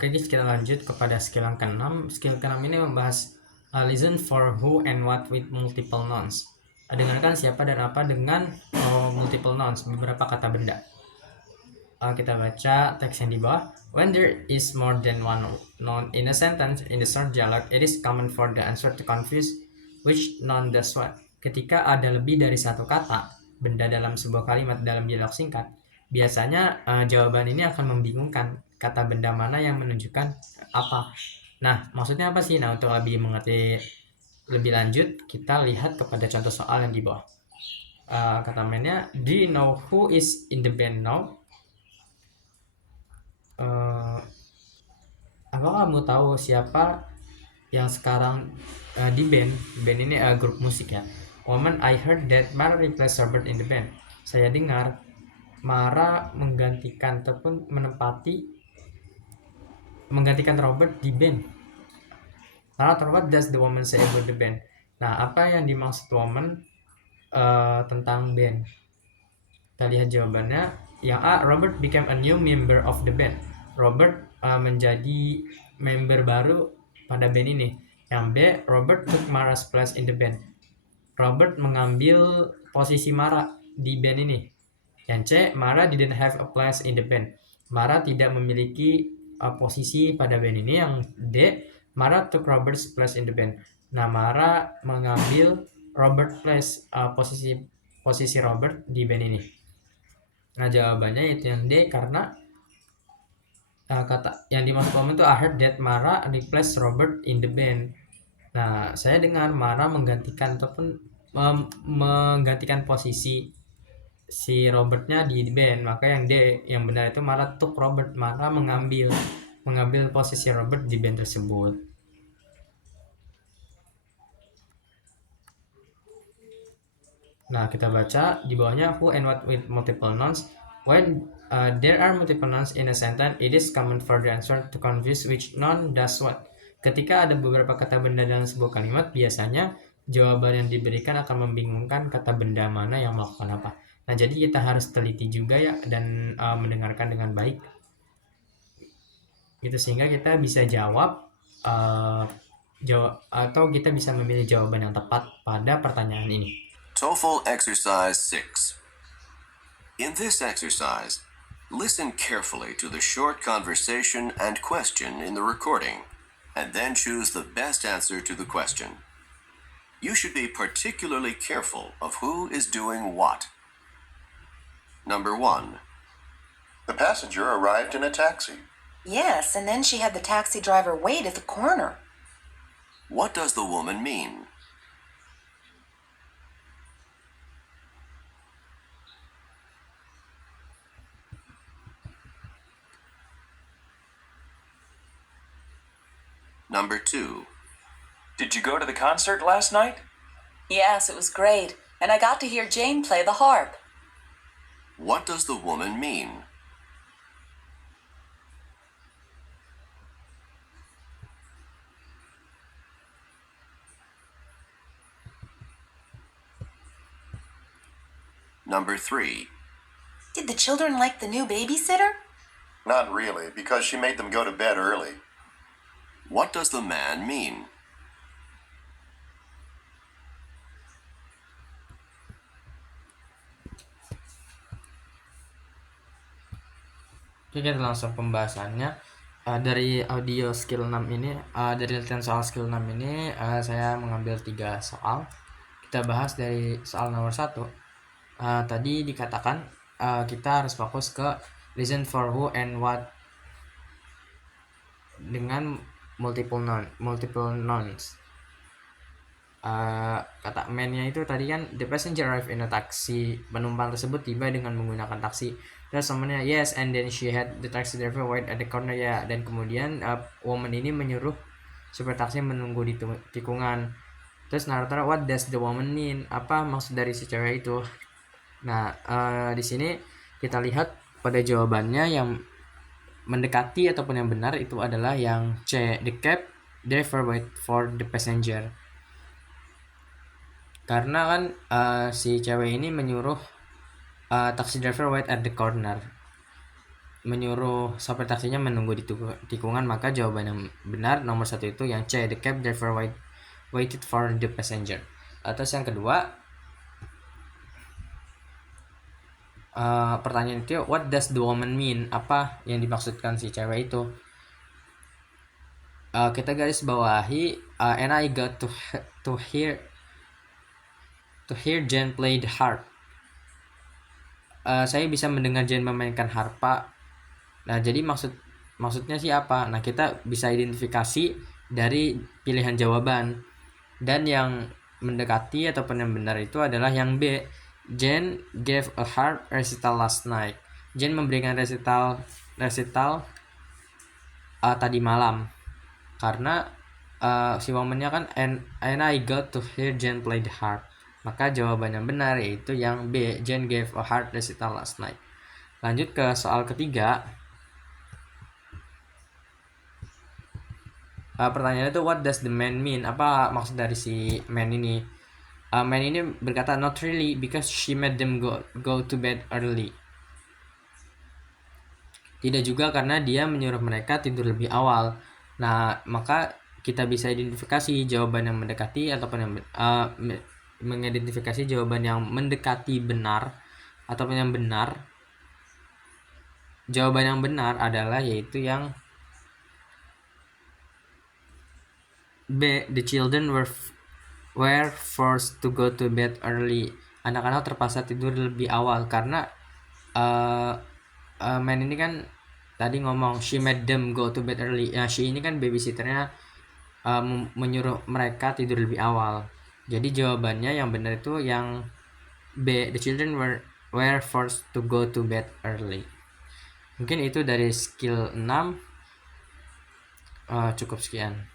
Oke guys, kita lanjut kepada skill yang ke-6. Skill ke-6 ini membahas listen for who and what with multiple nouns. Dengarkan siapa dan apa dengan multiple nouns, beberapa kata benda. Kita baca teks yang di bawah. When there is more than one noun in a sentence in the short dialogue, it is common for the answer to confuse which noun does what. Ketika ada lebih dari satu kata benda dalam sebuah kalimat dalam dialog singkat, biasanya jawaban ini akan membingungkan kata benda mana yang menunjukkan apa. Nah, maksudnya apa sih? Nah, untuk lebih mengerti lebih lanjut, kita lihat kepada contoh soal yang di bawah. Kata mainnya, do you know who is in the band now? Apakah kamu tahu siapa yang sekarang di band? Band ini grup musik ya. Woman, I heard that Mara replaced Robert in the band. Saya dengar Mara menggantikan ataupun menggantikan Robert di band. Nah, what does the woman say about the band? Nah, apa yang dimaksud woman tentang band? Kita lihat jawabannya. Yang A, Robert became a new member of the band. Robert menjadi member baru pada band ini. Yang B, Robert took Mara's place in the band. Robert mengambil posisi Mara di band ini. Yang C, Mara didn't have a place in the band. Mara tidak memiliki posisi pada band ini. Yang D, Mara took Robert's place in the band. Nah, Mara mengambil Robert place, posisi Robert di band ini. Nah, jawabannya itu yang D, karena kata yang dimaksud momen itu I heard that Mara replaced Robert in the band. Nah, saya dengar Mara menggantikan ataupun menggantikan posisi si Robertnya di band. Maka yang D, yang benar itu Mara took Robert. Mara mengambil posisi Robert di band tersebut. Nah, kita baca di bawahnya who and what with multiple nouns. When there are multiple nouns in a sentence, it is common for the answer to confuse which noun does what. Ketika ada beberapa kata benda dalam sebuah kalimat, biasanya jawaban yang diberikan akan membingungkan kata benda mana yang melakukan apa. Nah, jadi kita harus teliti juga ya dan mendengarkan dengan baik. Gitu sehingga kita bisa jawab atau kita bisa memilih jawaban yang tepat pada pertanyaan ini. TOEFL Exercise 6. In this exercise, listen carefully to the short conversation and question in the recording, and then choose the best answer to the question. You should be particularly careful of who is doing what. Number 1. The passenger arrived in a taxi. Yes, and then she had the taxi driver wait at the corner. What does the woman mean? Number 2. Did you go to the concert last night? Yes, it was great, and I got to hear Jane play the harp. What does the woman mean? Number 3. Did the children like the new babysitter? Not really, because she made them go to bed early. What does the man mean? Oke, kita langsung pembahasannya. Dari audio skill 6 ini, dari latihan soal skill 6 ini, saya mengambil 3 soal. Kita bahas dari soal nomor 1. Tadi dikatakan kita harus fokus ke listen for who and what dengan multiple nouns. Kata man-nya itu tadi kan the passenger arrived in a taxi. Penumpang tersebut tiba dengan menggunakan taksi. Terus temennya yes, and then she had the taxi driver wait at the corner ya. Dan kemudian woman ini menyuruh supir taksi menunggu di tikungan. Terus narator, what does the woman mean? Apa maksud dari si cewek itu? Nah, di sini kita lihat pada jawabannya yang mendekati ataupun yang benar itu adalah yang C, the cab driver wait for the passenger. Karena kan si cewek ini menyuruh taxi driver wait at the corner. menyuruh sopir taksinya menunggu di tikungan, maka jawaban yang benar nomor 1 itu yang C, the cab driver waited for the passenger. Terus yang kedua, pertanyaan itu, what does the woman mean? Apa yang dimaksudkan si cewek itu? Kita garis bawahi, and I got to hear Jane play the harp. Saya bisa mendengar Jane memainkan harpa. Nah, jadi maksudnya sih apa? Nah, kita bisa identifikasi dari pilihan jawaban. Dan yang mendekati ataupun yang benar itu adalah yang B. Jane gave a harp recital last night. Jane memberikan recital tadi malam. Karena si woman-nya kan and I got to hear Jane play the harp. Maka jawaban yang benar yaitu yang B. Jane gave a harp recital last night. Lanjut ke soal ketiga. Pertanyaannya itu, what does the man mean? Apa maksud dari si man ini? Man ini berkata, not really, because she made them go to bed early. Tidak juga, karena dia menyuruh mereka tidur lebih awal. Nah, maka kita bisa identifikasi jawaban yang mendekati ataupun yang mengidentifikasi jawaban yang mendekati benar ataupun yang benar. Jawaban yang benar adalah yaitu yang B, the children were forced to go to bed early. Anak-anak terpaksa tidur lebih awal karena man ini kan tadi ngomong she made them go to bed early. Ya, she ini kan babysitternya menyuruh mereka tidur lebih awal. Jadi jawabannya yang benar itu yang B, the children were forced to go to bed early. Mungkin itu dari skill 6. Cukup sekian.